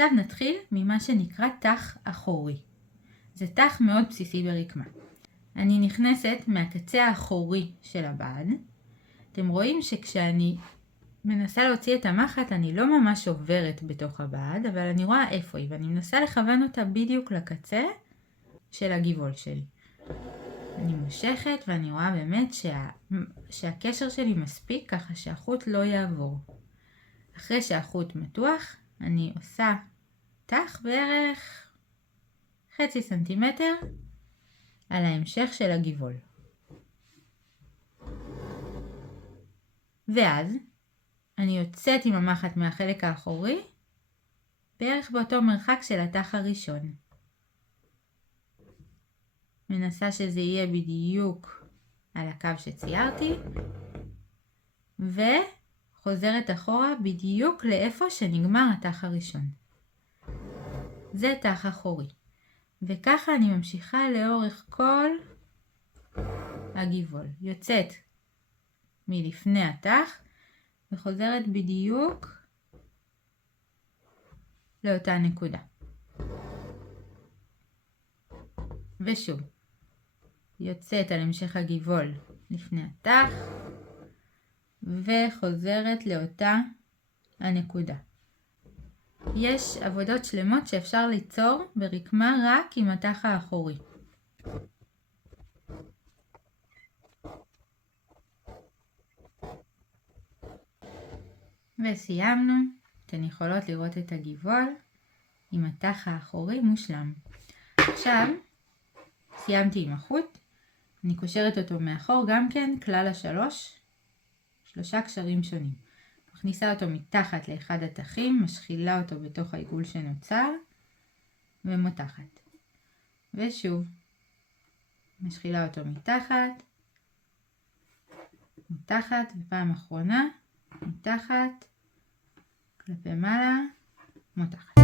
עכשיו נתחיל ממה שנקרא תח אחורי. זה תח מאוד בסיסי ברקמה. אני נכנסת מהקצה האחורי של הבד. אתם רואים שכשאני מנסה להוציא את המחט אני לא ממש עוברת בתוך הבד, אבל אני רואה איפה היא, ואני מנסה לכוון אותה בדיוק לקצה של הגיבול שלי. אני מושכת ואני רואה באמת שהקשר שלי מספיק ככה שהחוט לא יעבור. אחרי שהחוט מתוח, אני עושה תח בערך 0.5 סנטימטר על ההמשך של הגיבול. ואז אני יוצאת עם המחט מהחלק האחורי, בערך באותו מרחק של התח הראשון. מנסה שזה יהיה בדיוק על הקו שציירתי, וחוזרת אחורה בדיוק לאיפה שנגמר התח הראשון. זה תח אחורי. וככה אני ממשיכה לאורך כל הגיבול. יוצאת מלפני התח וחוזרת בדיוק לאותה נקודה. ושוב, יוצאת על המשך הגיבול לפני התח וחוזרת לאותה הנקודה. יש עבודות שלמות שאפשר ליצור ברקמה רק עם התח האחורי. וסיימנו. אתן יכולות לראות את הגיבול עם התח האחורי מושלם. עכשיו סיימתי עם החוט. אני קושרת אותו מאחור גם כן כלל שלושה קשרים שונים. מכניסה אותו מתחת לאחד התחים, משחילה אותו בתוך העיגול שנוצר ומותחת. ושוב, משחילה אותו מתחת, מותחת, ופעם אחרונה, מתחת, כלפי מעלה, מותחת.